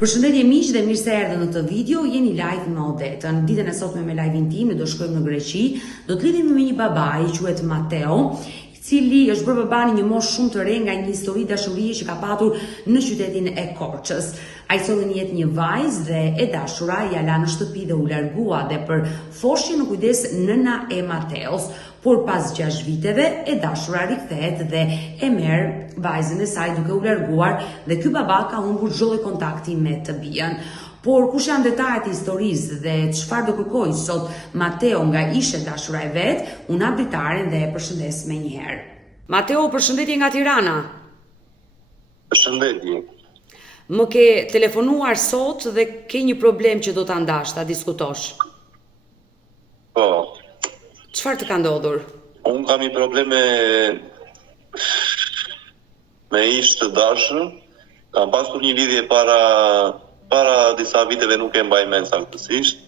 Përshëndetje miq dhe mirë se erdhët në këtë video. Jeni live me Odetën. Ditën e sotme me live-in tim ne do shkojmë në Greqi. Do të lidhemi me një babai, quhet Mateo, i cili është bërë babani një moshë shumë të re nga një histori dashurie që ka patur në qytetin e Korçës. Ai solli në jetë një vajzë dhe e dashura ja la në shtëpi dhe u largua dhe për foshin në kujdes nëna e Mateos. Por pas 6 viteve e dashura rikthehet dhe e merr vajzën e saj duke u larguar dhe ky baba ka humbur çdo lloj kontakti me të bijën. Por kush janë detajet e historisë dhe çfarë do kërkojë sot Mateo nga ishe dashura e vet, unë abritaren dhe e përshëndes me një herë. Mateo, përshëndetje nga Tirana. Përshëndetje. Më ke telefonuar sot dhe ke një problem që do ta ndash, ta diskutosh. Po. Çfarë të ka ndodhur? Unë kam një probleme me ish të dashur. Kam pasur një lidhje para disa viteve, nuk e mbaj mend saktësisht.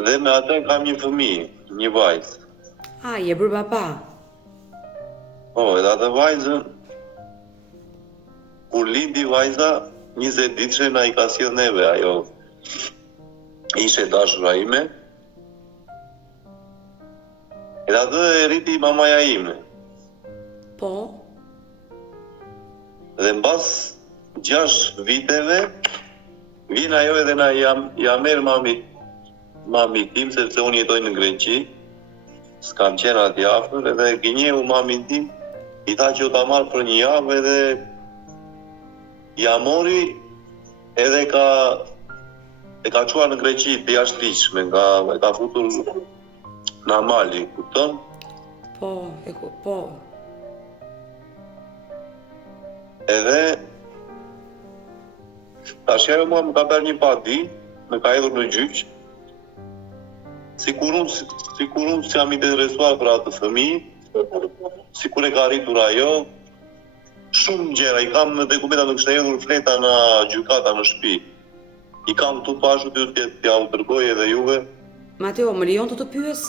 Dhe me atë kam një fëmijë, një vajzë. Je bërë baba. Po, edhe atë vajzën, kur lindi vajza, 20 ditëshe na i ka sjell neve ajo ishe dashura ime. Edhe atë e rriti mamaja ime. Po. Dhe mbas 6 viteve vjen ajo edhe na ja merr mami tim, sepse unë jetoj në Greqi, s'kam qenë aty afër, edhe gënjeu mamin tim, i tha që u ta marr për një javë edhe ja mori edhe e ka çuar në Greqi të jashtëligjshme, e ka futur në Mali, kupton? Po. Edhe tash ajo mua më ka bërë një padi, më ka hedhur në gjyq. Sikur unë jam interesuar për atë fëmijë, sikur e ka arritur ajo, shumë gjëra, i kam në dokumenta, më kishte hedhur fleta në gjykata në shtëpi. I kam këtu pashur t'ja u dërgoj edhe juve. Mateo, më lejon të pyes?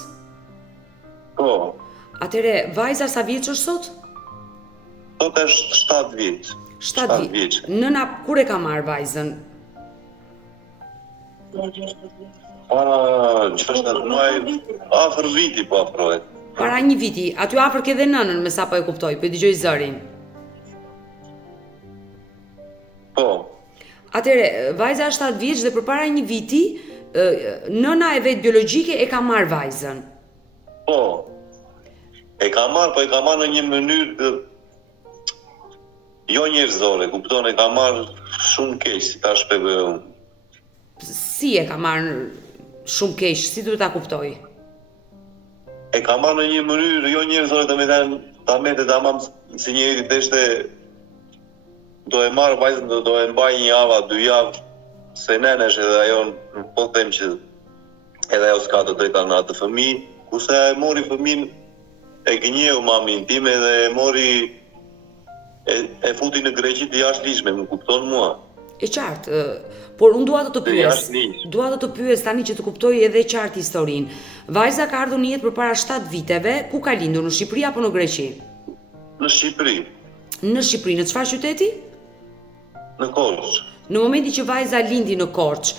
Po. Atëre, vajza sa vjeç është sot? Sot është 7 vjeç. 7 vjeç. Nëna kur e ka marrë vajzën? Afër viti po afrohet. Para një viti. Aty afër ke dhe nënën, me sa po e kuptoj, po e dëgjoj zërin. Po. Atëre, vajza është 7 vjeç dhe përpara një viti, nëna e vet biologjike e ka marrë vajzën. Po. E ka marrë në një mënyrë jo njerëzore, kupton, e ka marrë shumë keq, si ta shpjegoj unë. Si e ka marrë shumë keq, si duhet ta kuptoj? E ka marrë në një mënyrë jo njerëzore, ta mete tamam si njëri deshte do e marrë vajzën, do e mbaj një javë, 2 javë, se nenesh edhe ajo, nuk po them që edhe ajo s'ka të drejta në atë fëmijë, kurse e mori fëmijën, e gënjeu mamin time dhe e mori e futi në Greqi të jashtëligjshme, më kupton mua. E qartë, por unë dua të pyes tani që të kuptoj edhe qartë historinë. Vajza ka ardhur në jetë përpara 7 viteve, ku ka lindur, në Shqipëri apo në Greqi? Në Shqipëri. Në Shqipëri, në çfarë qyteti? Në Korçë. Në momentin që vajza lindi në Korçë,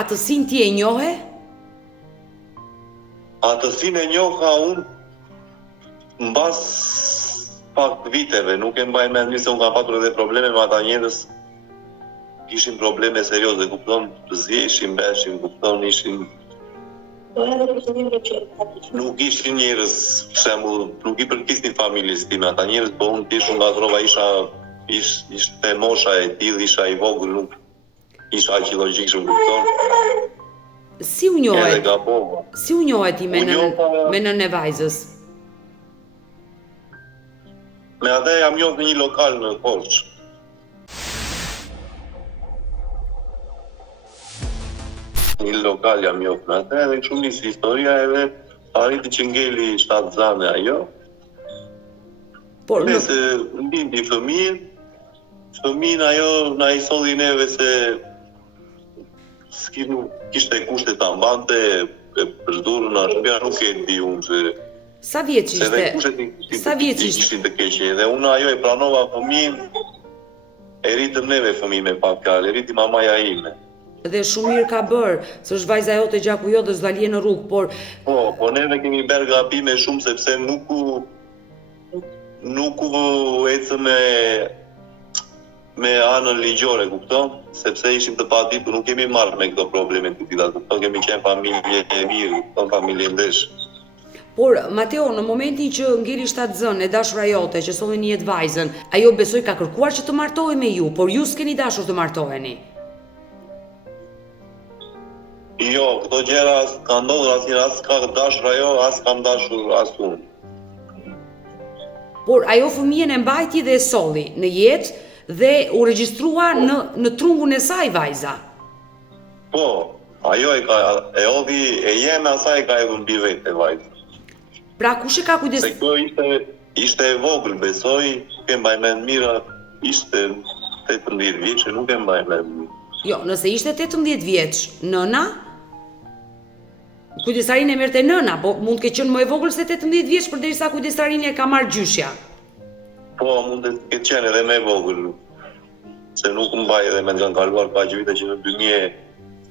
atësin ti e njohe? Atësin e njoha unë mbas pak viteve, nuk e mbaj mend se unë kam patur edhe probleme me ata njerëz. Kishin probleme serioze, kupton, ziheshin, beshin, kupton, ishin. Nuk ishin njerëz, për shembull, nuk i përkisnin familjes time ata njerëz, po unë tishu nga trova ishte mosha e tillë, isha i vogël, nuk isha aq i logjikshëm, kupton. Si u njohet ti me nënën e vajzës? Me atë jam njohur në një lokal në Korçë. Një lokal jam njohur në atë, edhe kështu nisi historia, edhe arriti që ngeli 7 zane ajo. Por nëse lindi fëmijën ajo na i solli neve se kishte kushte ta mbante, e përdorur në shtëpia, nuk e di unë se Sa vjeç ishte? Sa vjeç ishte? Ishte të keqe dhe unë ajo e pranova fëmijën E rritëm neve fëmijë me pak fjalë, e rriti mamaja ime. Dhe shumë mirë ka bërë, se është vajza jote gjaku jo dhe s'dalje në rrugë, por... Po neve kemi bërë gabime shumë sepse nuk u ecëm me anën ligjore, kupton? Sepse ishim të paditur, nuk kemi marrë me këto probleme të tilla, kupton? Kemi qenë familje e mirë, kupton, familje ndesh. Por, Mateo, në momentin që ngeli shtatzën e dashura jote, që solli një jetë vajzën, ajo besoj ka kërkuar që të martohej me ju, por ju s'keni dashur të martoheni. Jo, këto gjëra ka ndodhur asnjë as ka dashur ajo, as kam dashur as unë. Por ajo fëmijën e mbajti dhe e solli në jetë dhe u regjistrua në trungun e saj vajza. Po, ajo e odhi e jeme asaj ka edhe mbi vetë vajza. Pra kush e ka kujdes? Se kjo ishte e vogël, besoj, nuk e mbaj mend mirë, ishte 18 vjeç, nuk e mbaj mend. Jo, nëse ishte 18 vjeç, nëna kujdestarinë e merrte nëna, po mund të ketë qenë më e vogël se 18 vjeç përderisa kujdestarinë e ka marrë gjyshja. Po, mund të ketë qenë edhe më e vogël. Se nuk mbaj edhe me kanë kaluar kaq vite që në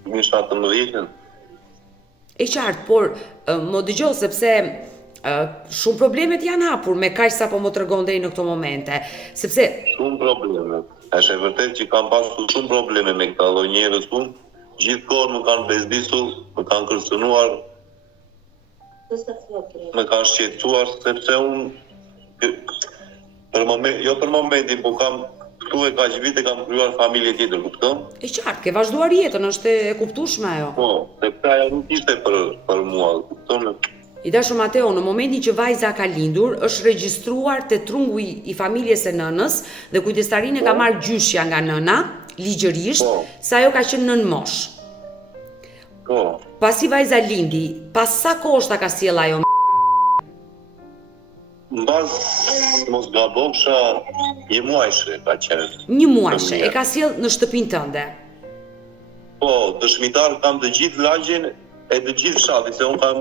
2017. E qartë, por më dëgjoj sepse shumë problemet janë hapur me kaq sa po më tregon deri në këto momente, sepse shumë probleme. Është e vërtetë që kam pasur shumë probleme me këta lloj njerëz unë. Gjithkohë më kanë bezdisur, më kanë kërcënuar, më kanë shqetësuar sepse unë për momentin, po kam këtu e kaq vite kam krijuar familje tjetër, kupton? E qartë, ke vazhduar jetën, është e kuptueshme ajo. Po, sepse ajo nuk ishte për mua, kupton? I dashur Mateo, në momentin që vajza ka lindur, është regjistruar te trungu i familjes së nënës dhe kujdestarinë ka marrë gjyshja nga nëna, ligjërisht, sa ajo ka qenë nën mosh. Po. Pasi vajza lindi, pas sa kohë ka sjell ajo? Mbas mos gabofsha, një muajshe ka qenë. Një muajshe, e ka sjell në shtëpinë tënde. Po, dëshmitar kam të gjithë lagjen e të gjithë fshatit, se unë kam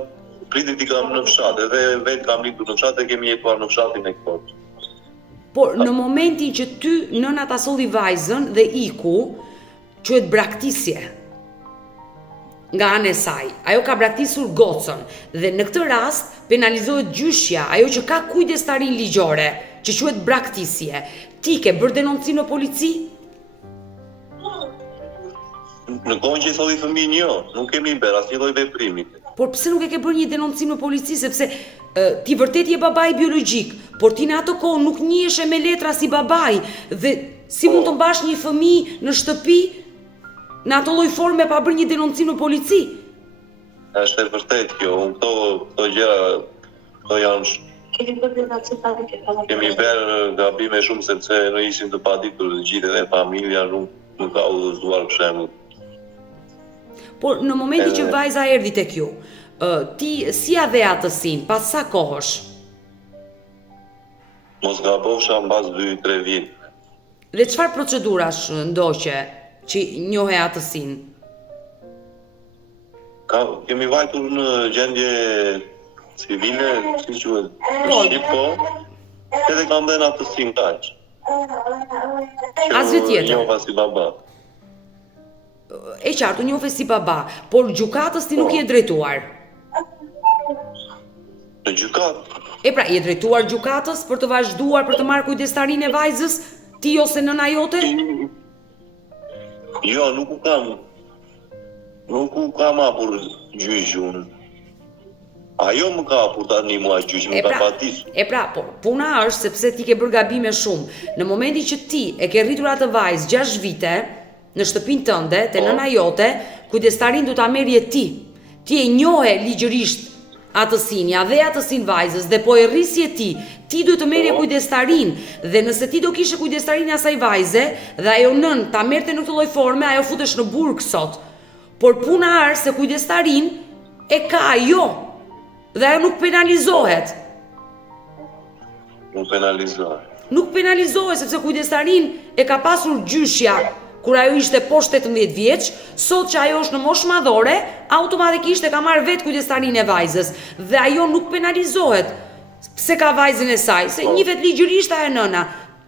pritit i kam në fshat, edhe vetë kam rritur në fshat e kemi jetuar në fshatin e këtot. Por në momentin që ty nëna ta solli vajzën dhe iku, quhet braktisje nga ana e saj. Ajo ka braktisur gocën dhe në këtë rast penalizohet gjyshja, ajo që ka kujdestarin ligjore, që quhet braktisje. Ti ke bërë denoncim në polici? Në kohën që i solli fëmijën jo, nuk kemi bërë asnjë lloj veprimi. Por pse nuk e ke bërë një denoncim në polici, sepse ti vërtet je babai biologjik, por ti në ato kohë nuk njihesh me letra si babai dhe si mund të mbash një fëmijë në shtëpi në ato lloj forme pa bërë një denoncim në polici? Është e vërtet kjo, këto gjëra, këto janë kemi bërë gabime shumë sepse ne ishim të paditur të gjithë dhe familja nuk ka udhëzuar për shembull. Por në momentin që vajza erdhi tek ju, ti si ja dhe atësin, pas sa kohësh? Mos gabofsha mbas 2-3 vjet. Dhe çfarë procedurash ndoqe që njohe atësin? Kemi vajtur në gjendje civile, si quhet, po, edhe kam dhënë atësin kaq. Asgjë tjetër. Njoha si baba. E qartë, njofe si baba, por gjykatës ti nuk je drejtuar. Në gjykatë? E pra, je drejtuar gjykatës për të vazhduar për të marrë kujdestarinë e vajzës, ti ose nëna jote? Jo, nuk u kam hapur gjyqun. Ajo më ka hapur tani mua gjyq, më ka patisur. E pra, por puna është sepse ti ke bërë gabime shumë. Në momentin që ti e ke rritur atë vajzë 6 vite në shtëpinë tënde, te nëna jote, kujdestarin do ta merrje ti. Ti e njohe ligjërisht atësinja dhe atësin vajzës dhe po e rrisje ti duhet të merrje kujdestarin dhe nëse ti do kishe kujdestarin asaj vajze dhe ajo nën ta merrte në këtë lloj forme, ajo futesh në burg sot. Por puna është se kujdestarin e ka ajo dhe ajo nuk penalizohet. Nuk penalizohet sepse kujdestarin e ka pasur gjyshja kur ajo ishte poshtë 18 vjeç, sot që ajo është në moshë madhore, automatikisht e ka marrë vetë kujdestarinë e vajzës dhe ajo nuk penalizohet. Pse ka vajzën e saj? Se njihet ligjërisht ajo nëna.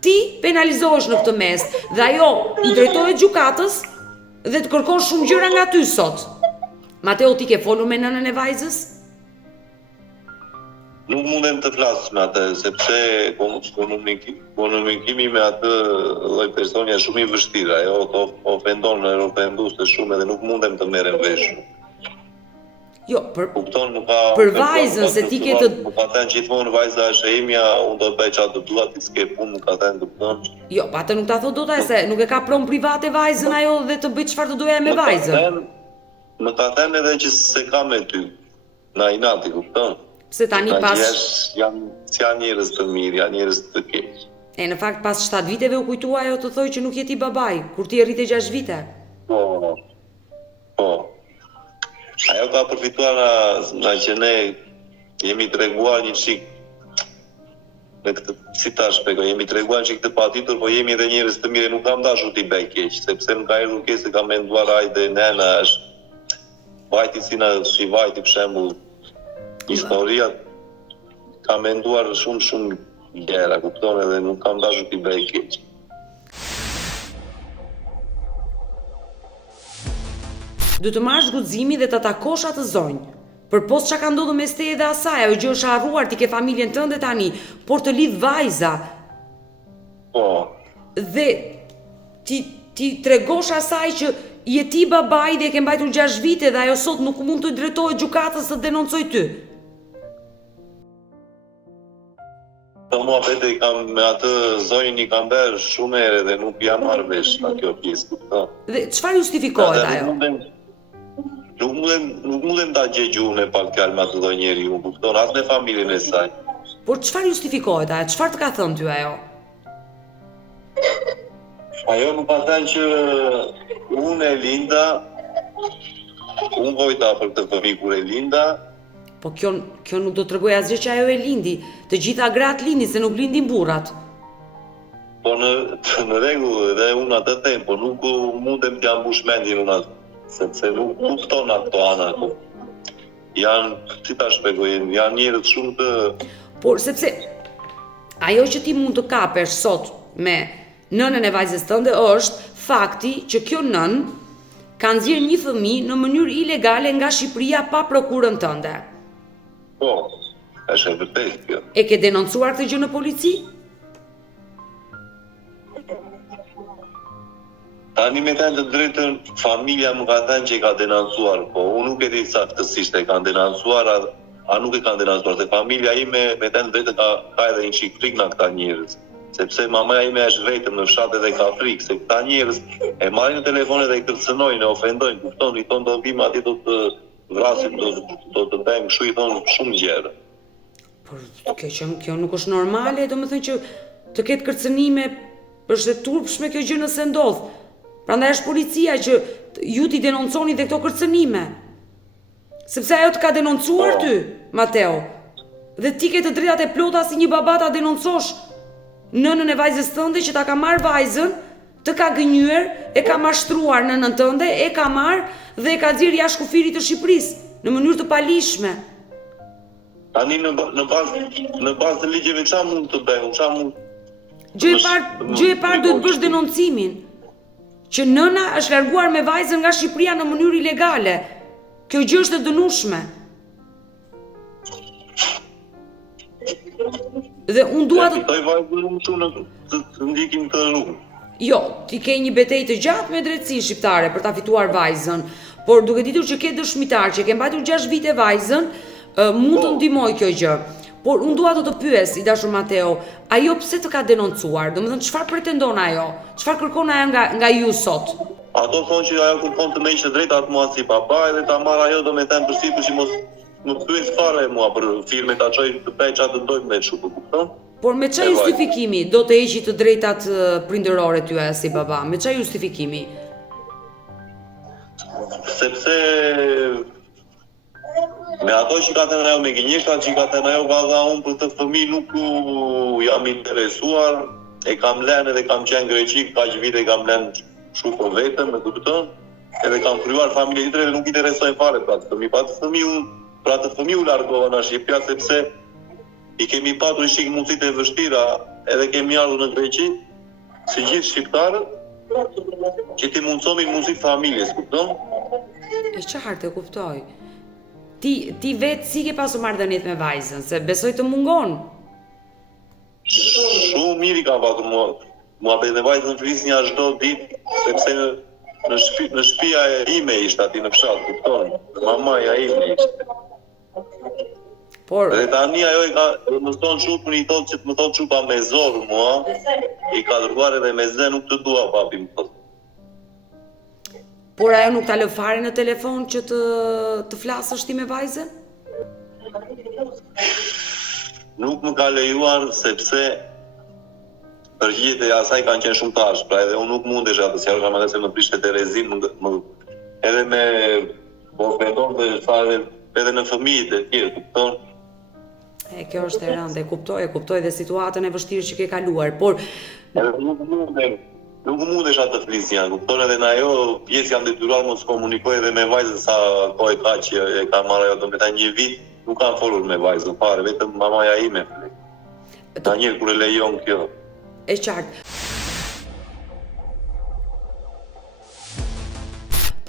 ti penalizohesh në këtë mes dhe ajo i drejtohet gjykatës dhe të kërkon shumë gjëra nga ty sot. Mateo, ti ke folur me nënën e vajzës? Nuk mundem të flas me atë, sepse komunikimi me atë lloj personi është shumë i vështirë, ajo të ofendon në ofenduese shumë edhe nuk mundem të merrem vesh. Jo, kupton, për vajzën se ti ke të... Më ka thënë gjithmonë vajza është e imja, unë do të bëj çfarë të dua, ti s'ke punë, më ka thënë, kupton? Jo, atë nuk ta thot dot ai se nuk e ka pronë private vajzën ajo dhe të bëj çfarë të doja me vajzën. Më ka thënë edhe që se ka me ty. Na inati, kupton? Pse tani pas janë njerëz të mirë, janë njerëz të keq. Në fakt pas 7 viteve u kujtua ajo të thojë që nuk je ti babai, kur ti rrite 6 vite. Po. Ajo ka përfituar nga që ne jemi treguar një çik me këtë, si ta shpjegoj, jemi treguar që këtë patitur, po jemi edhe njerëz të mirë, nuk kam dashur t'i bëj keq, sepse më ka erdhur keq se kam menduar ajde nena është vajti si na si vajti për shembull. Historia ka menduar shumë gjëra, kupton, edhe nuk kam dashur t'i bëj keq. Du të marrësh guximi dhe të takosh atë zonjë. Për post çka ka ndodhur mes teje dhe asaj, ajo gjë është harruar, ti ke familjen tënde tani, por të lidh vajza. Po. Dhe ti tregosh asaj që je ti babai dhe e ke mbajtur 6 vite dhe ajo sot nuk mund të drejtohet gjykatës të denoncoj ty. Po mua vetë me atë zonjën i kam bërë shumë herë dhe nuk jam marrë vesh nga kjo pjesë, kupton. Dhe çfarë justifikohet ajo? Nuk mundem ta gjej unë pak fjalë me atë njeriu, kupton, as me familjen e saj. Por çfarë justifikohet ajo? Çfarë të ka thënë ty ajo? Ajo më ka thënë që unë e linda, unë vojta për këtë fëmijë kur e linda. Po kjo nuk do të tregoj asgjë që ajo e lindi. Të gjitha gratë lindin se nuk lindin burrat. Po në rregull, edhe unë atë them, po nuk mundem t'ja mbush mendjen unë atë, sepse nuk kupton ato ana ato. Janë, si ta shpjegoj, janë njerëz shumë të... Por sepse ajo që ti mund të kapesh sot me nënën e vajzës tënde është fakti që kjo nën ka nxjerrë një fëmijë në mënyrë ilegale nga Shqipëria pa prokurën tënde. Po, është e vërtetë kjo. E ke denoncuar këtë gjë në polici? Tani me thënë të drejtën, familja më ka thënë që i ka denoncuar, po unë nuk e di saktësisht e kanë denoncuar, a nuk e kanë denoncuar, se familja ime me thënë të drejtën ka edhe një çik frikë nga këta njerëz. Sepse mamaja ime është vetëm në fshat edhe ka frikë, se këta njerëz e marrin në telefon edhe i kërcënojnë, e ofendojnë, kupton, i thonë do vim aty do të vrasim, do të bëjmë kështu, i thonë shumë gjëra. Por kjo nuk është normale, domethënë që të ketë kërcënime, është e turpshme kjo gjë nëse ndodh. Prandaj është policia që ju t'i denonconi dhe këto kërcënime. Sepse ajo të ka denoncuar ty, Mateo. Dhe ti ke të drejtat e plota si një baba ta denoncosh nënën e vajzës tënde që ta ka marrë vajzën, të ka gënjur, e ka mashtruar nënën tënde, e ka marrë dhe e ka nxjerrë jashtë kufirit të Shqipërisë në mënyrë të palishme. Tani në bazë të ligjeve çfarë mund të bëjmë? Çfarë mund? Gjë e parë do të bësh denoncimin. Që nëna është larguar me vajzën nga Shqipëria në mënyrë ilegale. Kjo gjë është e dënueshme. Dhe unë dua të toj vajzën shumë të ndikim të rrugë. Jo, ti ke një betejë të gjatë me drejtsinë shqiptare për ta fituar vajzën, por duke ditur që ke dëshmitar që ke mbajtur 6 vite vajzën, mund të ndihmoj kjo gjë. Por unë dua të të pyes, i dashur Mateo, ajo pse të ka denoncuar? Domethënë çfarë pretendon ajo? Çfarë kërkon ajo nga ju sot? Ato thonë që ajo kërkon të më ishte drejtat mua si baba edhe ta marr ajo domethënë përsipër që mos më pyes fare mua për filmin ta çoj të bëj çfarë të dojmë me çu, kupton? Por me çfarë justifikimi do të heqi të drejtat prindërore tyja si baba? Me çfarë justifikimi? Sepse me ato që ka thënë ajo me gënjeshtra që ka thënë ajo valla unë për të fëmijë nuk jam interesuar, e kam lënë edhe kam qenë Greqi, kaq vite kam lënë shumë për vetëm, e kupton? Edhe kam krijuar familje tjetër dhe nuk interesojnë fare për atë fëmijë. Për atë fëmijë u largova nga Shqipëria sepse i kemi patur shik mundësitë e vështira edhe kemi ardhur në Greqi, si gjithë shqiptarët, që ti mundsomi muzikë familjes, kupton? E qartë, e kuptoj. Ti vetë si ke pasur marrëdhëniet me vajzën, se besoj të mungon. Shumë mirë i ka pasur mua me vajzën flisnja çdo ditë, sepse në shtëpia ime ishte aty në fshat, kupton? Mamaja ime ishte. Por dhe tani ajo i ka më thonë shumë për i thotë që të më thotë shumë pa me zorë mua, i ka dërguar edhe me zë nuk të dua papi më thotë. Por ajo nuk ta lë fare në telefon që të flasësh ti me vajzën? Nuk më ka lejuar sepse përgjigjet e asaj kanë qenë shumë tash, pra edhe unë nuk mundesh atë, si ajo ka marrë se më prishte Terezin, edhe me ofendon dhe fare edhe në fëmijët e tjerë, kupton? Kjo është e rëndë, e kuptoj dhe situatën e vështirë që ke kaluar, por edhe nuk mundesh atë flisja, kupton, edhe në ajo pjesë jam detyruar mos komunikoj edhe me vajzën sa kohë ka që e ka marrë ajo, do me ta një vit nuk kam folur me vajzën fare, vetëm mamaja ime flet. Ta njerë kur e lejon kjo. E qartë.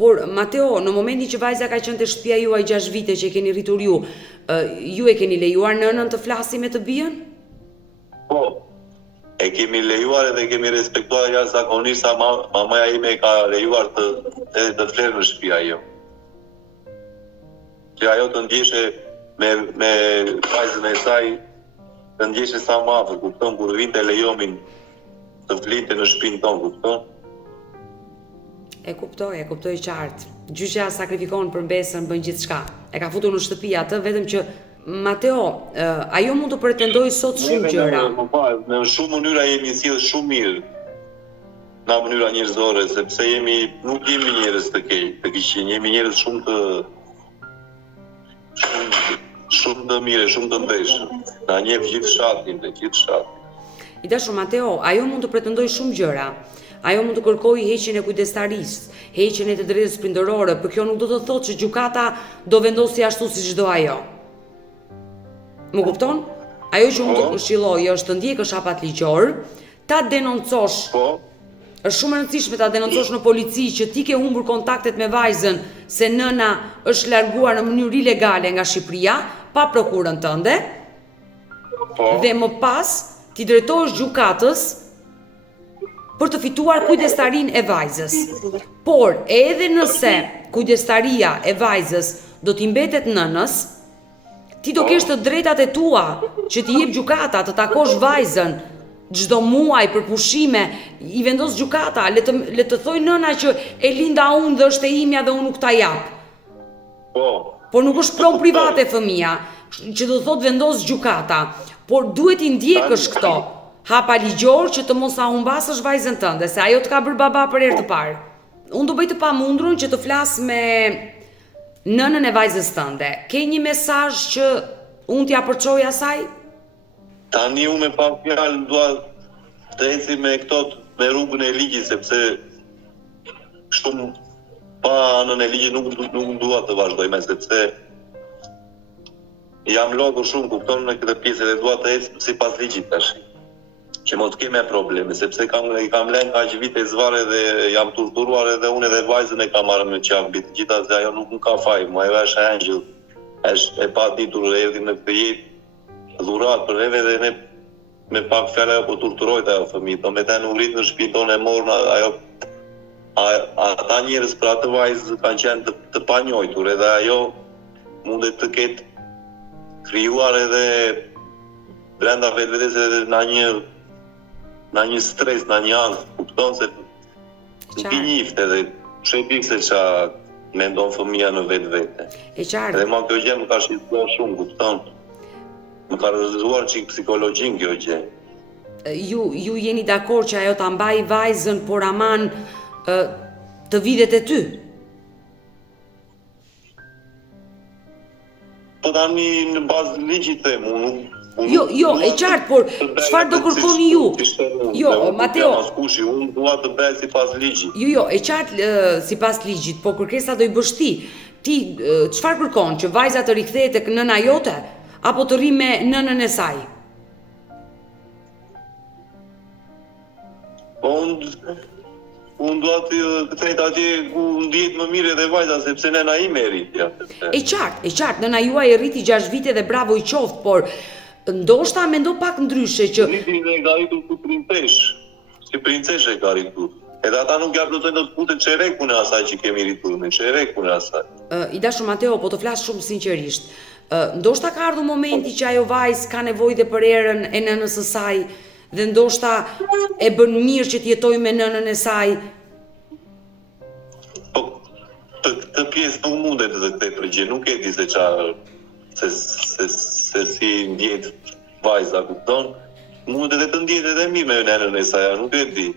Por, Mateo, në momentin që vajza ka qenë të shtëpia juaj 6 vite që e keni rritur ju e keni lejuar nënën të flasi me të bijën? Po, e kemi lejuar edhe kemi respektuar jashtëzakonisht sa mamaja ime ka lejuar të flerë në shtëpia jo. Që ajo të ndjeshe me vajzën e saj, të ndjeshe sa më afër, kupton, kur vinte lejomin të flinte në shtëpinë tonë, kupton? E kuptoj qartë. Gjyqja sakrifikon për mbesën, bën gjithçka. E ka futur në shtëpi atë, vetëm që Mateo, ajo mund të pretendoj sot shumë gjëra. Në shumë mënyra jemi sjellë shumë mirë. Në mënyra njerëzore, sepse nuk jemi njerëz të keq, jemi njerëz shumë të mirë, shumë të ndeshëm. Na njeh gjithë fshatin, I dashur Mateo, ajo mund të pretendoj shumë gjëra. Ajo mund të kërkojë heqjen e kujdestarisë, heqjen e të drejtës prindërore, por kjo nuk do të thotë që gjykata do vendosë ashtu siç do ajo. Më kupton? Ajo që mund të këshilloj është të ndjekësh hapat ligjor, ta denoncosh. Është shumë e rëndësishme ta denoncosh në polici që ti ke humbur kontaktet me vajzën se nëna është larguar në mënyrë ilegale nga Shqipëria pa prokurën tënde. Dhe më pas ti drejtohesh gjykatës për të fituar kujdestarinë e vajzës. Por, edhe nëse kujdestaria e vajzës do t'i mbetet nënës, ti do kesh të drejtat e tua që t'i jep gjykata, të takosh vajzën çdo muaj për pushime, i vendos gjykata, le të thoj nëna që e linda unë dhe është e imja dhe unë nuk ta jap. Por nuk është pronë private fëmia, që do thot vendos gjykata, por duhet i ndjekësh këto hapa ligjor që të mos a humbasësh vajzën tënde, se ajo të ka bërë baba për herë të parë. Unë do bëj të pamundurën që të flas me nënën e vajzës tënde. Ke një mesazh që unë t'ja përçoj asaj? Tani unë me pa fjalë dua të eci me me rrugën e ligjit, sepse shumë pa anën e ligjit nuk dua të vazhdoj me, sepse jam lodhur shumë, kupton, në këtë pjesë dhe dua të eci sipas ligjit tash. Që mos keme probleme, sepse kam lënë kaq vite zvarë dhe jam torturuar edhe unë edhe vajzën e kam marrë në qafë. Gjithashtu ajo nuk ka faj, mua ajo është angjëll, është e paditur, erdhi në këtë jetë dhurat për neve dhe ne me pak fjalë ajo po torturojt ajo fëmijë. Do me ta nuk rrit në shtëpinë tonë e morën ajo. Ata njerëz për atë vajzë kanë qenë të panjohur, edhe ajo mundet të ketë krijuar edhe brenda vetvetes edhe në një stres, në një anë, kupton se nuk i njift edhe shepi se qa mendon fëmija në vetë. E qartë. Edhe ma kjo gjë më ka shqetësuar shumë, kupton. Më ka rrëzuar çik psikologjin kjo gjë. Ju jeni dakord që ajo ta mbaj vajzën, por aman të videt e ty? Po tani në bazë ligjit them, unë Jo, e qartë, por çfarë do kërkoni ju? Jo, Mateo. Unë dua të bëj sipas ligjit. Jo, e qartë sipas ligjit, po kërkesa do i bësh ti. Ti çfarë kërkon? Që vajza të rikthehet tek nëna jote apo të rri me nënën e saj? Po unë dua të kthej atje ku ndihet më mirë edhe vajza sepse nëna ime e rrit ja. E qartë, nëna juaj e rriti 6 vite dhe bravo i qoftë, por ndoshta mendo pak ndryshe që rriti dhe ka rritur si princesh. Si princeshe ka rritur. Edhe ata nuk ja plotojnë të putet çerekun e asaj që kemi rritur me çerekun e asaj. I dashur Mateo, po të flas shumë sinqerisht. Ndoshta ka ardhur momenti që ajo vajzë ka nevojë dhe për erën e nënës së saj dhe ndoshta e bën mirë që të jetojë me nënën e saj. Po këtë pjesë nuk mundet të kthej përgjigje, nuk e di se çfarë se si ndjet vajza, kupton? Mundet të ndjet edhe mirë me nënën e saj, nuk e di.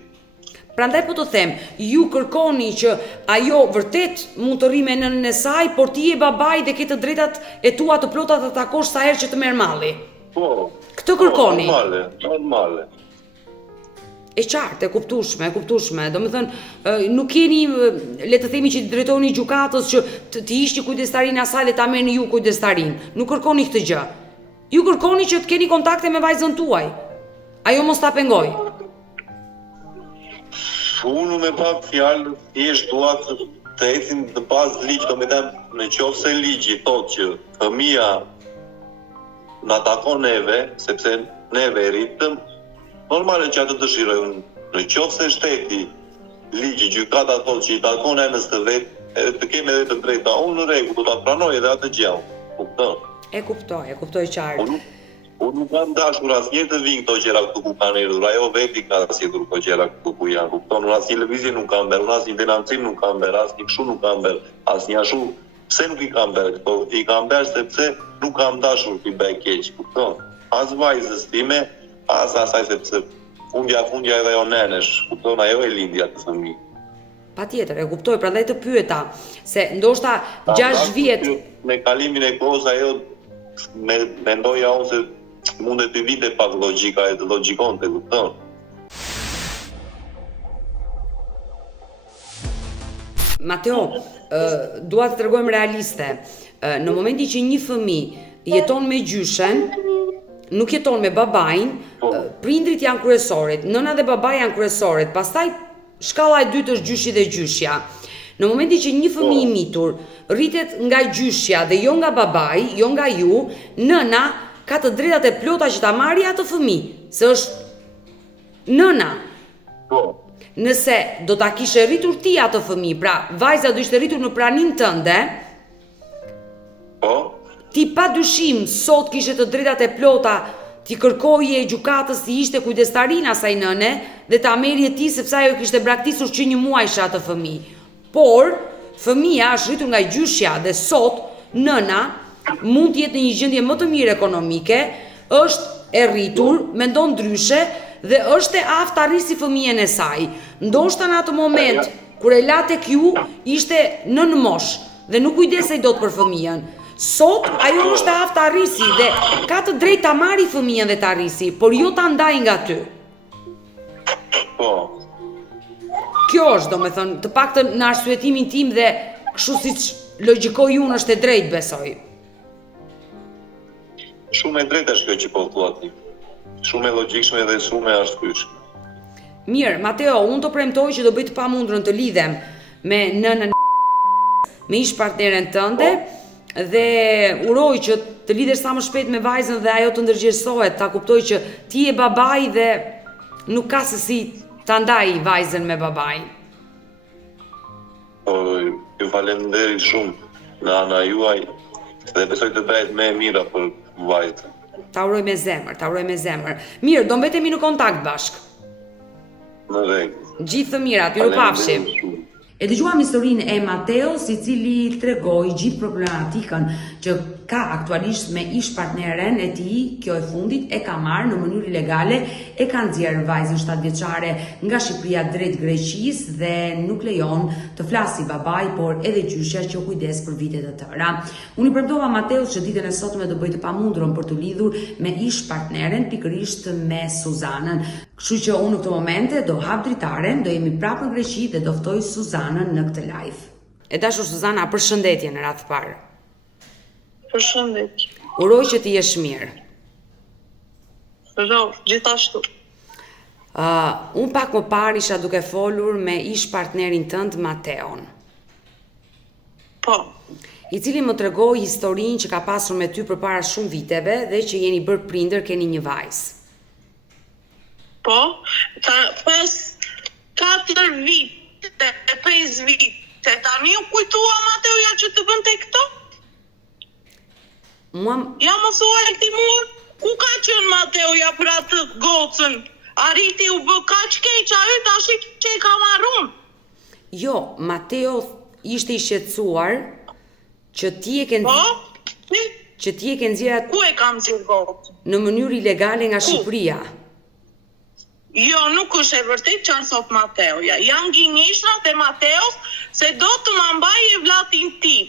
Prandaj po të them, ju kërkoni që ajo vërtet mund të rri me nënën e saj, por ti je babai dhe ke të drejtat e tua të plota të takosh sa herë që të merr malli. Po. Këtë kërkoni. Normale. E qartë, e kuptueshme. Domethënë, nuk jeni, le të themi që të drejtoni gjykatës që të ishte kujdestarinë asaj dhe ta merrni ju kujdestarinë. Nuk kërkoni këtë gjë. Ju kërkoni që të keni kontakte me vajzën tuaj. Ajo mos ta pengoj. Unë me pak fjalë thjesht dua të ecim në bazë ligj, domethënë në qoftë se ligji thotë që fëmia na takon neve, sepse neve e rritëm, normale që atë dëshiroj unë. Në qoftë se shteti, ligji, gjykata thotë që i takon nënës të vet, edhe të kemi edhe të drejta, unë në rregull do ta pranoj edhe atë gjë. Kupton? E kuptoj qartë. Unë nuk kam dashur asnjë të vinë këto gjëra këtu ku kanë erdhur, ajo veti ka sjellur këto gjëra këtu ku janë, kupton? Unë asnjë lëvizje nuk kam bërë, unë asnjë denancim nuk kam bërë, asnjë kështu nuk kam bërë, asnjë ashtu. Pse nuk i kam bërë këto? I kam bërë sepse nuk kam dashur t'i bëj keq, kupton? As vajzës time, as asaj sepse fundja edhe ajo nënesh, kupton? Ajo e lindi atë fëmijë. Patjetër, e kuptoj, prandaj të pyeta se ndoshta 6 vjet me kalimin e kohës ajo mendoja unë se mundet të vinte pak logjika e të logjikonte, kupton? Mateo, dua të tregojmë realiste. Në momentin që një fëmijë jeton me gjyshen, nuk jeton me babain, prindrit janë kryesorit, nëna dhe babai janë kryesorit, pastaj shkalla e dytë është gjyshi dhe gjyshja. Në momentin që një fëmijë i mitur rritet nga gjyshja dhe jo nga babai, jo nga ju, nëna ka të drejtat e plota që ta marrë atë fëmijë, se është nëna. Po. Nëse do ta kishe rritur ti atë fëmijë, pra vajza do ishte rritur në praninë tënde, po, ti pa dyshim sot kishe të drejtat e plota, ti kërkoje gjykatës ti ishte kujdestarinë asaj nëne dhe ta merrje ti sepse ajo kishte braktisur që 1 muajsh atë fëmijë. Por fëmia është rritur nga gjyshja dhe sot nëna mund të jetë në një gjendje më të mirë ekonomike, është e rritur, mendon ndryshe dhe është e aftë të arrisi fëmijën e saj. Ndoshta në atë moment kur e la tek ju ishte nën mosh dhe nuk kujdesej dot për fëmijën. Sot ajo është e aftë të arrisi dhe ka të drejtë ta marrë fëmijën dhe ta arrisi, por jo ta ndaj nga ty. Po. Kjo është, domethënë, të paktën në arsyetimin tim dhe kështu siç logjikoj unë është e drejtë, besoj. Shumë e drejtë është kjo që po thua ti. Shumë e logjikshme dhe shumë e arsyeshme. Mirë, Mateo, unë të premtoj që do bëj të pamundurën të lidhem me nënën me ish partneren tënde dhe uroj që të lidhesh sa më shpejt me vajzën dhe ajo të ndërgjegjësohet, ta kuptoj që ti je babai dhe nuk ka se si ta ndaj vajzën me babain. Po, ju falenderoj shumë në ana juaj dhe besoj të bëhet më e mira për vajzën. Ta uroj me zemër. Mirë, do mbetemi në kontakt bashk. Në rregull. Gjithë të mirat, ju pafshim. E dëgjuam historinë e Mateos, i cili tregoi gjithë problematikën që ka aktualisht me ish partneren e tij, kjo e fundit e ka marrë në mënyrë ilegale, e ka nxjerrë vajzën 7 vjeçare nga Shqipëria drejt Greqisë dhe nuk lejon të flasi babai, por edhe gjyshja që kujdes për vitet e tëra. Unë i premtova Mateos që ditën e sotme do bëj të pamundurën për të lidhur me ish partneren, pikërisht me Suzanën. Kështu që unë në këtë momente do hap dritaren, do jemi prapë në Greqi dhe do ftoj Suzanën në këtë live. E dashur Suzana, përshëndetje në radhë parë. Përshëndetje. Uroj që ti jesh mirë. Gjithashtu. Unë pak më parë isha duke folur me ish partnerin tënd Mateon. Po. I cili më tregoi historinë që ka pasur me ty përpara shumë viteve dhe që jeni bërë prindër, keni një vajzë. Po, pas 4 vite, 5 vite, tani u kujtua Mateoja që të bënte këto? Ja më thua e këti mua, ku ka qënë Mateoja për atë gocën? Arriti u bë kaq keq ajo tash që e ka marrun. Jo, Mateo ishte i shqetësuar që ti e ke nxjerrë Ku e kam nxjerrë gocën? në mënyrë ilegale nga Shqipëria. Jo, nuk është e vërtet çfarë thot Mateoja. Janë gënjeshtrat e Mateos se do të më mbajë vllatin tim.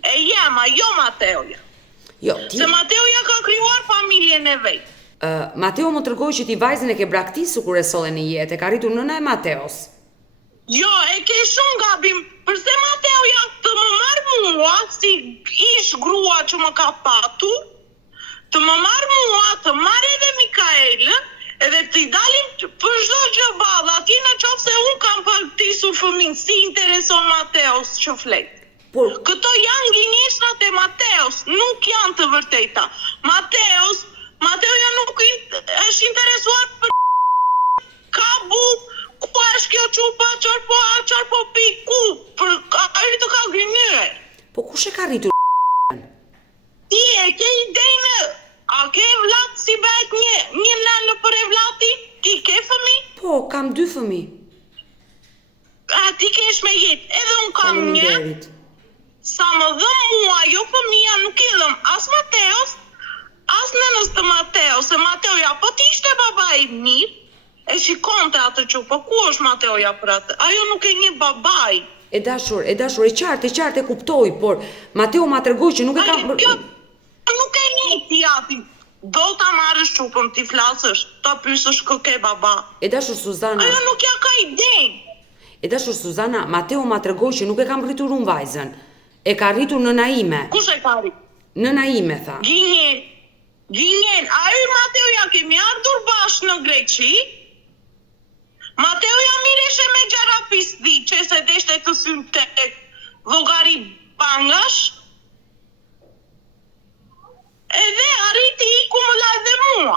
E jema, jo Mateoja. Jo, Se Mateoja ka krijuar familjen e vet. Mateo më tregoi që ti vajzën e ke braktisur kur e solle në jetë, e ka rritur nëna e Mateos. Jo, e ke shumë gabim, përse Mateoja të më marrë mua si ish grua që më ka patur, të më marrë mua, të marrë edhe Mikaelën, edhe të i dalim për çdo gjë ballë, atje në qoftë se unë kam braktisur fëmin, si intereson Mateos që flet. Këto janë gënjeshtrat e Mateos, nuk janë të vërteta. Mateoja nuk është interesuar për ka buk, ku është kjo qupa, qërë po pi, ku, për ajo të ka gënyer. Po kush e ka rritur? Ti e ke idejnë, a ke vlat si bëhet një nënë për e vlati? Ti ke fëmi? Po, kam 2 fëmi. A ti kesh me jetë, edhe unë kam një. Sa më dhëm mua, jo fëmija nuk i dhëm as Mateos, as nënës të Mateos, se Mateoja po t'ishte baba i mirë, e shikonte atë që, po ku është Mateoja për atë? Ajo nuk e një babaj. E dashur, e qartë e kuptoj, por Mateo ma tregoi që nuk e kam... Nuk e një ti ati, do ta marrësh çupën, ti flasësh, ta pyesësh kë ke baba. E dashur Suzana... Ajo nuk ja ka idejnë. E dashur Suzana, Mateo ma tregoi që nuk e kam rritur unë vajzën. E ka rritur nëna ime. Kush e ka rritur? Nëna ime, tha. Gjinjen, ajo Mateoja kemi ardhur bashkë në Greqi. Mateoja mireshe me Gjarapisdi, që se deshte të symë tek Llogari Bangash. Edhe arriti i ku më la dhe mua.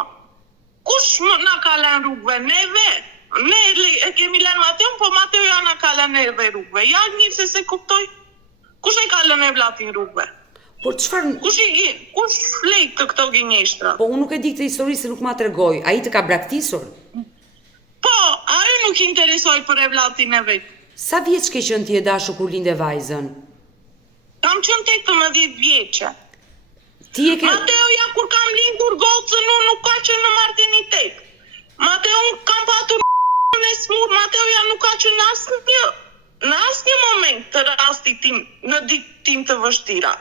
Kush më na ka lënë rrugëve? Neve. Ne e kemi lënë Mateon, po Mateoja na ka lënë edhe rrugëve. Ja një se kuptoj. Kush e ka lënë e vlatin rrugëve? Por çfarë? Kush flet të këto gënjeshtra? Po unë nuk e di këtë histori se nuk ma tregoi. Ai të ka braktisur? Po, ajo nuk interesoj për e vlatin e vet. Sa vjeç ke qenë ti e dashur kur linde vajzën? Kam qenë 18 vjeçe. Mateoja kur kam lindur gocën, unë nuk ka qenë në martinitet. Mateo kam patur në smur, Mateoja nuk ka qenë në asnjë moment të rastit tim, në ditë tim të vështira.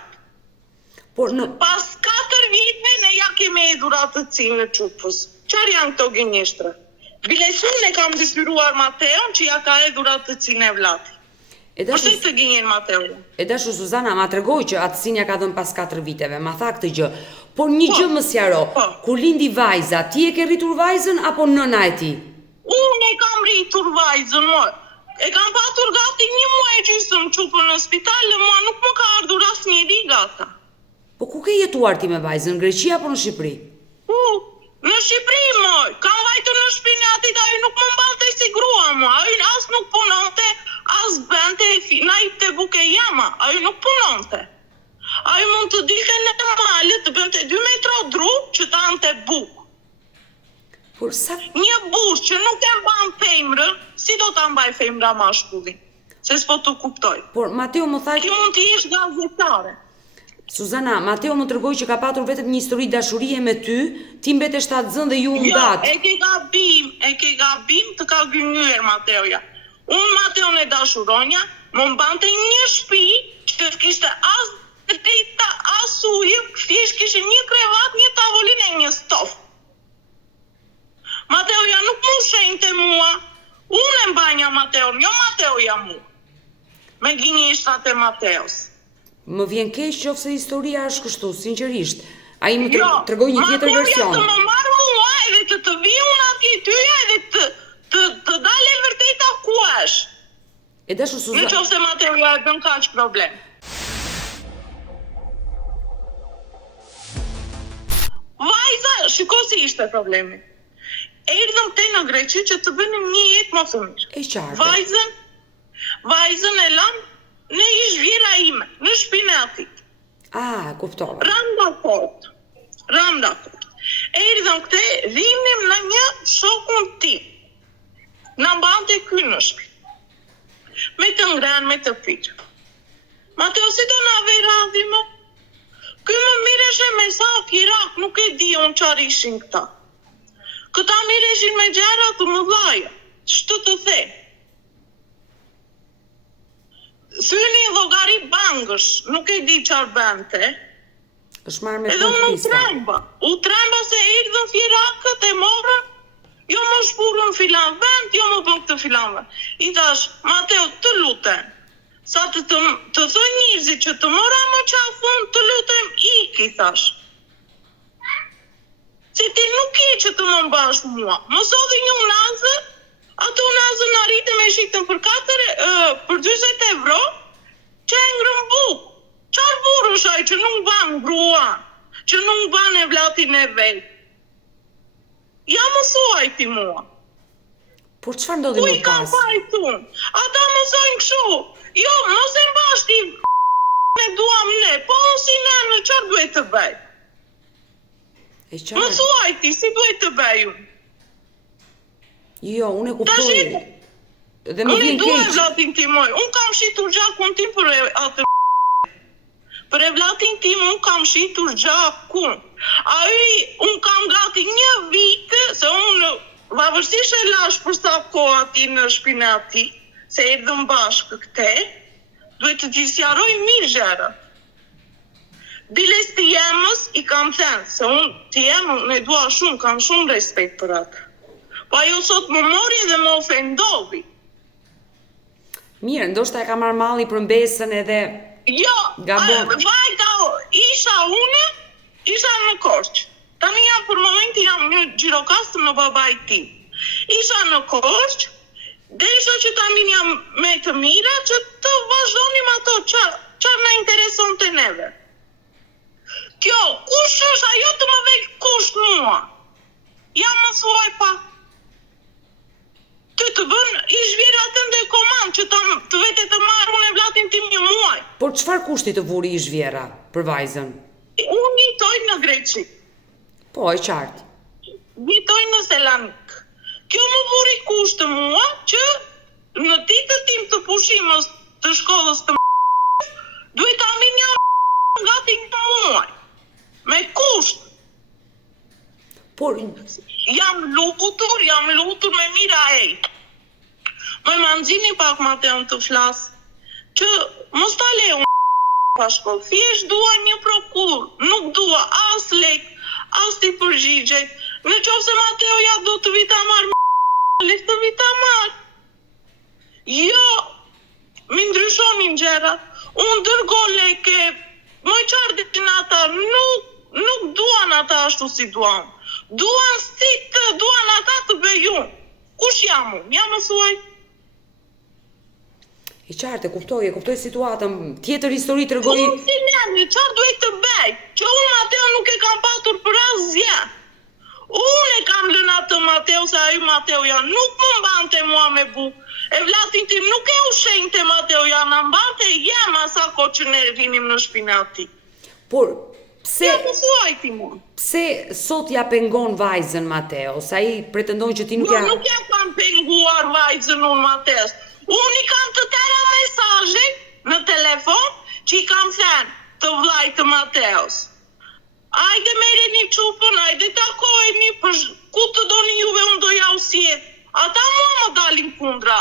Pas 4 viteve ne ja kemi hedhur atë cinë në çupës. Çfarë janë këto gënjeshtra? Bilesun e kam detyruar Mateon që ja ka hedhur atë cinë e vlati. Përse të gënjen Mateoja? E dashur Suzana ma tregoi që atë cinë ja ka dhënë pas 4 viteve, ma tha këtë gjë. Por një gjë më sqaro, kur lindi vajza, ti e ke rritur vajzën apo nëna e ti? Unë e kam rritur vajzën, e kam patur gati 1 muaj gjysmë çupën në spital, mua nuk më ka ardhur asnjëri gata. Po ku ke jetuar ti me vajzën, në Greqi apo në Shqipëri? Në Shqipëri, kam vajtur në shtëpinë e atit, ajo nuk më mbante si grua, ajo as nuk punonte, as bënte na i te buke jama, ajo nuk punonte. Ajo mund të dilte në malë, të bënte 2 metro dru që ta ante buk. Një burë që nuk e mban femrën, si do ta mbaj femra mashkullin? Se s'po të kuptoj. Por Mateo më tha... Ti mund t'i ish gazetare. Suzana, Mateo më tregoi që ka patur vetëm një histori dashurie me ty, ti mbetesh shtatzën dhe ju ndat. Jo, e ke gabim të ka gënyer Mateoja. Unë Mateon e dashuronja, më mbante një shtëpi që kishte as drita, as ujë, thjesht kishte një krevat, një tavolinë e një stofë. Mateoja nuk më shenjte mua, unë e mbanja Mateon, jo Mateoja mua. Me gënjeshtrat e Mateos. Më vjen keq qofse historia është kështu, sinqerisht. Ai më tregoi një tjetër version. Mateoja të më marrë mua edhe të të vi unë atje tyja edhe të dale vërteta ku është. E dashur Në Suzana. qoftë se Mateo ja e bën kaq problem. Vajza, shiko si ishte problemi. Erdhëm te në Greqi që të bënim një jetë më të mirë. E qartë. Vajzën e lam në ishvira ime, në shpinë e atit. Kuptova. Randa fort. Erdhëm këte, rrinim në një shokun tim. Në mbante ky në shtëpi. Me të ngran, me të firë. Mateo, si do na vej radhi më? Ky më mireshe me sa Irak, nuk e di unë qarë ishin këta. Këta mireshin me gjera të më dhaja. Shtë të the. Thyni llogari bankësh, nuk e di qarë bante. Është marrë me Edhe unë pista. u tremba se erdhën Firakët e morën, jo më shpurën filan vend, jo më bën këtë filan vend. I thash, Mateo, të lutem, sa të thë njerëzit që të mora më qafun, të lutem iki, thash. Se ti nuk je që të më mbash mua. Mos odhi një unazë, ato unazë në arritëm e shikëtën për 20 euro, që e ngrën bukë. Qarë burë është ai që nuk ban grua, që nuk ban e vlatin e vetë? Ja më thuaj ti mua. Por çfarë ndodhi Ku më i kam pas? pajtun? Ata më thojnë kështu. Jo, mos e mbash ti me duam ne, po si ne në çfarë duhet të bëj? E Më qartë. thuaj ti, si duhet të bëj unë? Jo, unë e kuptoj. Tash, Dhe më Unë i vjen dua e keq. vlatin tim moj. Unë kam shitur gjakun tim për atë. Për e vlatin tim unë kam shitur gjakun. Unë kam gati një vit, se unë varësisht e lash për sa kohë ati në shpinë ati, se erdhëm bashkë këte, duhet të gjisjaroj mirë gjera. Diles të jemës i kam thënë, se unë të jemën me dua shumë, kam shumë respekt për atë. Po ajo sot më mori dhe më ofendovi. Mirë, ndoshta e ka marrë malli për mbesën edhe Jo, Gabon. vajta, isha në Korçë. Tani jam për momenti jam një gjirokastër në babaj tim. Isha në Korçë, desha që ta minjam me të mira që të vazhdonim ato që na intereson të neve. Kjo, kush është ajo të më vek kusht mua? Ja më thuaj pa. Ty të bën ishvirat në komand që të vete të marrë unë e vlatin tim një muaj. por çfarë kushti të vuri i zhvjera për vajzën? Unë jetoj në Greqi, Po, e qartë. jetoj në Selanik. Kjo më vuri kushtë mua që në ditën tim të pushimës të shkollës të duhet ta minja gati një muaj. Me kusht. Por Jam lutur me mira e. Më nxini pak Mateon të flas që mos ta le unë pa shkollë. Thjesht dua një prokur, nuk dua as lek, as ti përgjigjet. Në qoftë se Mateo ja do të vita marrë le të vita marrë. Jo, mi ndryshonin gjerat. Unë dërgo leke, më qarë destinata, nuk duan ata ashtu si duan. Duan ata të bëjun. Kush jam unë? Ja më thuaj. e qartë, e kuptoj situatën. Tjetër histori tregoi. Unë si nemi, qarë duhet të bëj? Që unë Mateo nuk e kam patur për asgjë. Unë e kam lënë atë Mateo, se ai Mateo ja nuk më mbante mua me bukë. E vlatin tim nuk e ushenjte Mateo ja në mbante jema sa ko që ne vinim në shpinë ati. Por pse Ja më thuaj ti mua. pse sot ja pengon vajzën Mateo? Sa ai pretendon që ti nuk ja. Nuk ja kam penguar vajzën unë Mates. Unë i kam të tëra mesazhe në telefon që i kam thënë të vllajt të Mateos. Ajde merreni çupën, ajde takojeni, për ku të doni juve unë do ja usjet. Ata mua më dalin kundra.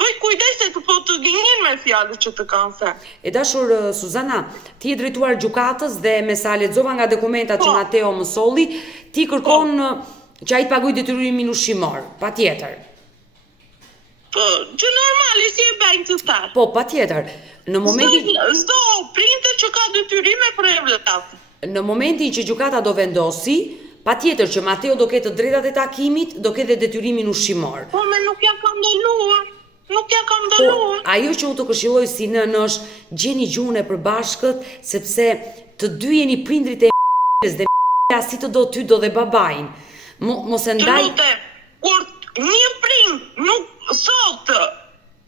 Bëj kujdes se të po të gënjen me fjalët që të kanë thënë. E dashur Suzana, ti je drejtuar gjykatës dhe me sa lexova nga dokumentat që Mateo më solli, ti kërkon që ai të pagojë detyrimin ushqimor, patjetër. Po, që normali si e bëjnë të tarë. Po, patjetër. Në momentin Zdo printe që ka detyrime për e vletat. Në momentin që gjykata do vendosi, Patjetër që Mateo do ketë të drejtat e takimit, do ketë dhe detyrimin ushqimor. Po me nuk ja kam ndaluar. Nuk ja kam Po, ndaluar. ajo që unë të këshilloj si nënë është gjeni gjuhën e përbashkët, sepse të dy jeni prindrit e dhe si të do ty do dhe babajin. Mos e Të ndaj. lutem, kur një prind nuk thotë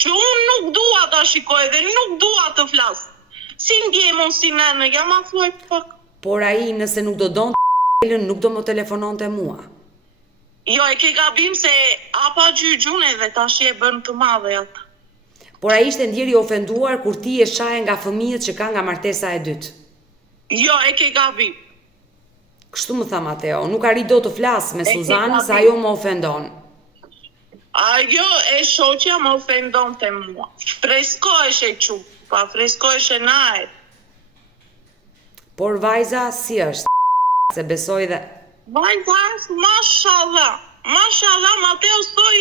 që unë nuk dua ta shikoj dhe nuk dua të flas. Si ndjem unë si nënë, ja ma thuaj pak. Por ai nëse nuk do donte nuk do më telefononte mua. Jo, e ke gabim se apa gjygjune dhe tash e bën të madhe atë. Por ai ishte ndjeri ofenduar kur ti e shahe nga fëmijët që ka nga martesa e dytë. Jo, e ke gabim. Kështu më tha Mateo, nuk arri do të flas me ke Suzanën se gabim. ajo më ofendon. Ajo e shoqja më ofendon të mua. Freskoheshe qupa, freskoheshe najet. Por vajza si është? Se besoj dhe... Vajza, mashallah, Mateo thoi,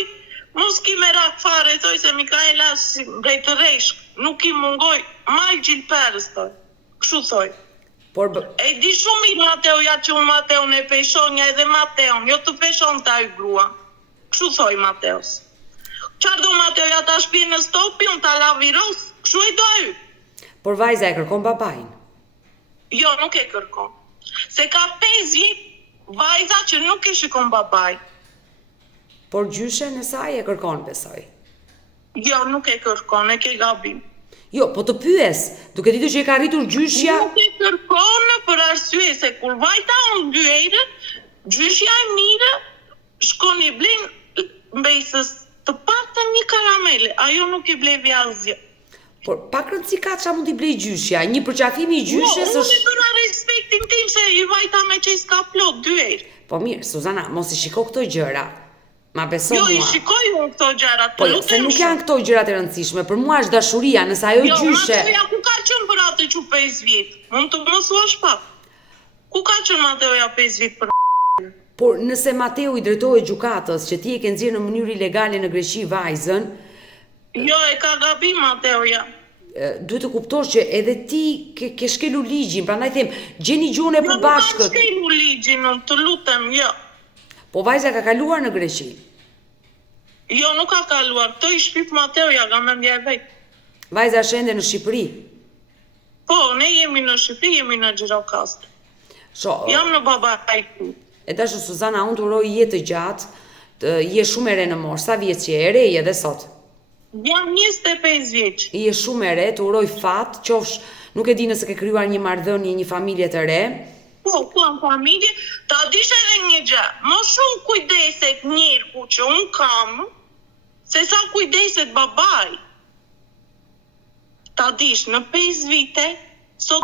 mos ki me rak fare, thoi se Mikaela si brejtë reshk, nuk i mungoj, maj gjilperës, thoi. Kështu thoi. Por E di shumë i Mateo, ja që unë Mateo në peshonja edhe Mateo, jo të peshon të ajë grua. Kështu thoi Mateos. Qarë do Mateo, ja ta shpje në stopi, unë ta laviros, kështu e do ajë. por vajza e kërkon babajin. Jo, nuk e kërkon. Se ka 5 vjet vajza që nuk e shikon babaj. Por gjyshe në saj e kërkon, besoj. Jo, nuk e kërkon, e ke gabim. Jo, po të pyes, duke ditur që e ka rritur gjyshja, Nuk e kërkon për arsye se kur vajta unë 2 herë, gjyshja e mire shkon i blen mbesës të paktën një karamele, ajo nuk i blevi asgjë. por pak rëndësi ka qa mund t'i blej gjyshja, një përqafimi i gjyshes Unë i është... bëra respektin tim se i vajta me që i s'ka plot 2 herë. Po mirë, Suzana, mos i shiko këto gjëra. Ma beso Jo, i mua. shikoj unë këto gjërat, Po të jo, se lutem nuk shumë. janë këto gjërat e rëndësishme. Për mua është dashuria, nëse ajo Jo, gjyshe... Mateoja, ku ka qënë për atë që 5 vjet? Mund të mos thuash pak. Ku ka qënë Mateoja 5 vjet për Por nëse Mateo i drejtohet gjykatës që ti e ke nxjerrë në mënyrë ilegale në Greqi vajzën, Jo, e ka gabim Mateoja. duhet të kuptosh që edhe ti ke shkelur ligjin, prandaj them, gjeni gjuhën e Jo, nuk kam përbashkët. shkelu ligjin, unë të lutem, jo. Po vajza ka kaluar në Greqi. Jo, nuk ka kaluar, këto i shpip Mateoja, ka me mja e vetë. Vajza është ende në Shqipëri. Po, ne jemi në Shqipëri, jemi në Gjirokast. Jam në Babajku. E dashur Suzana, unë të uroj jetë të gjatë, je shumë e re në moshë, sa vjeç që e re je edhe sot. Jam 25 vjeç. Je shumë e re, të uroj fat, qofsh, nuk e di nëse ke krijuar një marrëdhënie, një familje të re. Po, në familje, ta dish edhe një gjë, më shumë kujdeset njërku që unë kam, se sa kujdeset babaj. Ta dish, në 5 vite, sot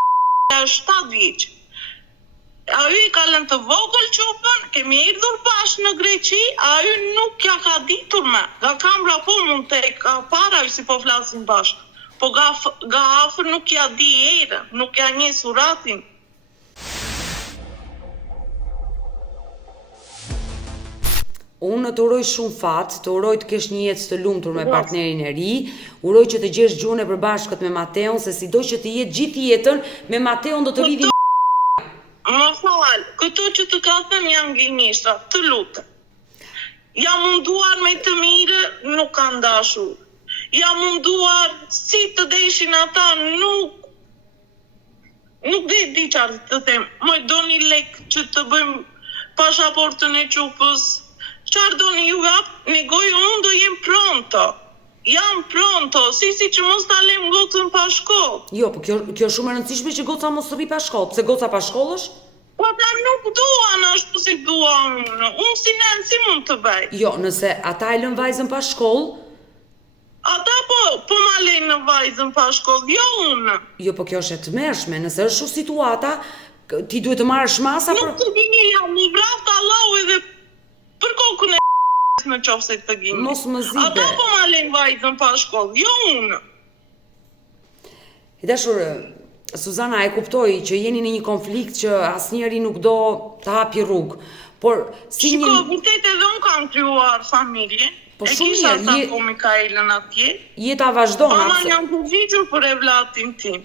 është 7 vjeç. Ajo i ka lënë të vogël qupën, kemi erdhur bashkë në Greqi, ajo nuk ja ka ditur me. Nga kamra po mund të ka para ajo si po flasin bashkë. Po ga afër nuk ja di erën, nuk ja një suratin. Unë të uroj shumë fat, të uroj të kesh një jetë të lumtur me partnerin e ri, uroj që të gjesh gjuhën e përbashkët me Mateon, se sido që të jetë gjithë jetën, me Mateon do të lidhi. Më fal, këto që të ka thënë janë gënjeshtra, të lutem. Ja munduar me të mire, nuk kanë dashur. Ja munduar si të deshin ata, nuk di qarë të them. Më do një lek që të bëjmë pasaportën e qupës. Qarë do një ju hap, negoj unë do jem pronto. Jam pronto, si që mos ta lem gocën pa shkollë. Jo, po kjo është shumë e rëndësishme që goca mos rri pa shkollë, pse goca pa shkollë është? Po ta nuk duan ashtu si dua unë si nënë si mund të bëj. Jo, nëse ata e lën vajzën pa shkollë, ata po ma lejnë në vajzën pa shkollë, jo unë. jo, po kjo është e tmerrshme, nëse është shu situata, ti duhet të marrësh masa për... Nuk të dini jam, një vraftë Allahu edhe për kokën e në qofë se të gjini. Mos më zibe. Ata po ma lejnë vajzën pa shkollë, jo unë. E dashur, Suzana, e kuptoj që jeni në një konflikt që asnjëri nuk do të hapi rrugë, por si Shiko, një... vërtet edhe unë kam krijuar familje. Po e shumë kisha mirë, sa po Mikaelën atje. Jeta vazhdon, Mama apse... jam përgjigjur për e vlatin tim.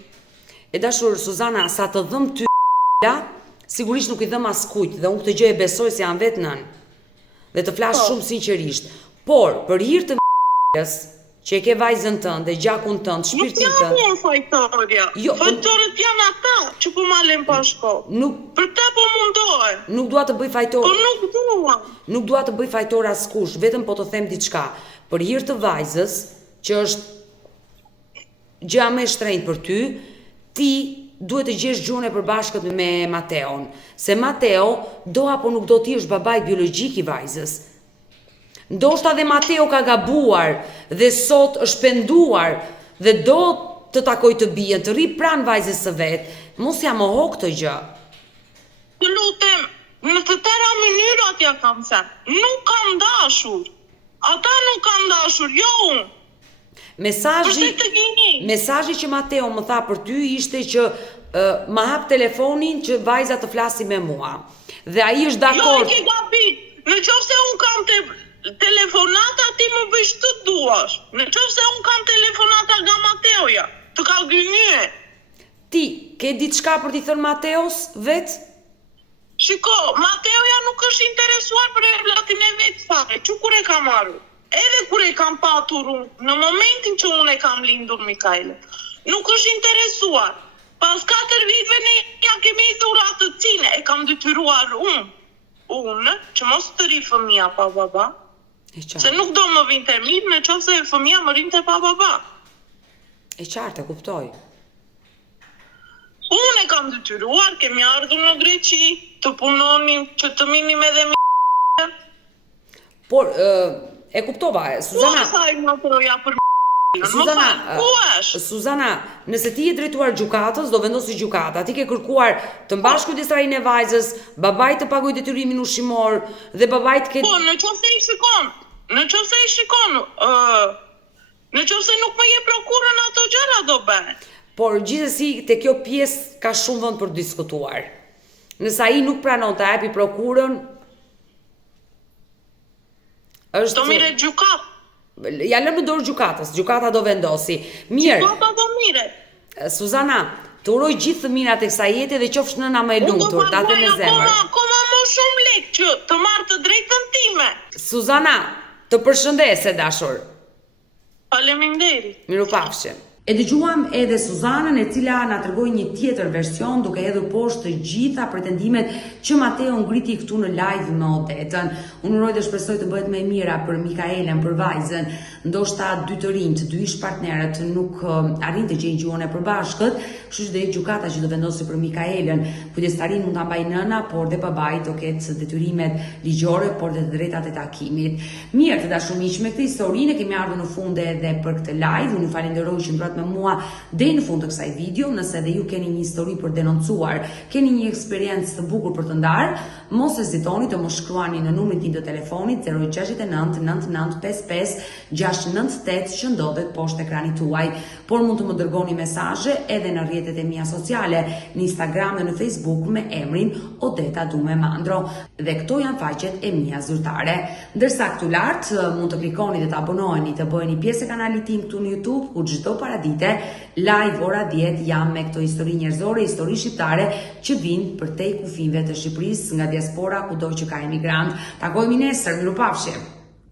E dashur, Suzana, sa të dhëm ty sigurisht nuk i dhëm askujt dhe unë këtë gjë e besoj se janë vetë nën. Dhe të flas shumë sinqerisht. Por për hir të që e ke vajzën tënde, gjakun tënd, shpirtin tënd. Nuk jam fajtorja. Fajtorët janë ata që po malen pa shkollë. Për ta po mundohen. Nuk dua të bëj fajtor. Po nuk dua. Nuk dua të bëj fajtor askush, vetëm po të them diçka. Për hir të vajzës, që është gjëja më e shtrenjtë për ty, ti duhet të gjesh gjuhën e përbashkët me Mateon. Se Mateo, do apo nuk do ti është babai biologjik i vajzës. Ndoshta dhe Mateo ka gabuar dhe sot është penduar dhe do të takoj të bien, të rri pranë vajzës së vet. Mos ja moho këtë gjë. Të lutem, në të tëra mënyrat ja kam thënë. Nuk kam dashur. Ata nuk kam dashur, jo unë. Mesazhi që Mateo më tha për ty ishte që ma hap telefonin që vajza të flasi me mua. Dhe ai është dakord. Jo, e ke gabit. Në qoftë se unë kam telefonata, ti më bësh të duash. Në qoftë se unë kam telefonata nga Mateoja, të ka gënjë. Ti, ke diçka për t'i thënë Mateos vet? Shiko, Mateoja nuk është interesuar për relatin e vet fare, që kur e kam marrë. Edhe kur e kam patur unë, në momentin që unë e kam lindur Mikaelën, nuk është interesuar. Pas 4 viteve ne ja kemi dhurat të cine, e kam detyruar unë, që mos të ri fëmia pa baba. Se nuk do më vinte mirë në qoftë se fëmia më rinte pa baba. E qartë, e kuptoj. Unë e kam detyruar, kemi ardhur në Greqi, të punonim, që të minim edhe Por, e kuptova, Suzana... Ku asaj më troja për Suzana, nëse ti je drejtuar gjykatës, do vendosi gjykata. Ti ke kërkuar të mbash kujdesrarin e vajzës, babait të pagoj detyrimin ushqimor dhe babait ke... Po, në qoftë i shikon, në qoftë se nuk më je prokurën ato gjëra do bëj. Por gjithsesi te kjo pjesë ka shumë vend për diskutuar. Nëse ai nuk pranon ta japi prokurën, është... Do mire gjykat. Ja lëm në dorë gjykatës, gjykata do vendosi. Mirë. Gjykata do mire. Suzana, të uroj gjithë të mirat e kësaj jete dhe qofsh nëna më e lumtur, datë me zemër. Akoma më shumë lekë që të marrë të drejtën time. Suzana, të përshëndes e dashur. Faleminderit. Mirupafshim. E dëgjuam edhe Suzanën, e cila na tregoi një tjetër version duke hedhur poshtë të gjitha pretendimet që Mateo ngriti këtu në live me Odetën. Unë uroj dhe shpresoj të bëhet më e mira për Mikaelën, për vajzën. Ndoshta dy të rinjt, dy ish partnerët nuk arrin të gjejnë gjuhën e përbashkët, kështu që do jetë gjykata që do vendosi për Mikaelën. Kujdestarin mund ta mbajë nëna, por dhe babai do ketë detyrimet ligjore, por dhe të drejtat e takimit. Mirë, të dashur miq, me këtë historinë kemi ardhur në fund edhe për këtë live. Unë ju falenderoj që ndrohet me mua deri në fund të kësaj video. Nëse edhe ju keni një histori për denoncuar, keni një eksperiencë të bukur për të ndarë, mos hezitoni të më shkruani në numrin tim të telefonit 069 9955 698 që ndodhet poshtë ekranit tuaj. Por mund të më dërgoni mesazhe edhe në rrjetet e mia sociale, në Instagram dhe në Facebook me emrin Odeta Dume Mandro. Dhe këto janë faqet e mia zyrtare. Ndërsa këtu lart mund të klikoni dhe të abonoheni, të bëheni pjesë e kanalit tim këtu në YouTube, ku çdo paradite live ora 10 jam me këto histori njerëzore, histori shqiptare që vinë përtej kufive të Shqipërisë nga diaspora, kudo që ka emigrant. Takojmë nesër, mirupafshim.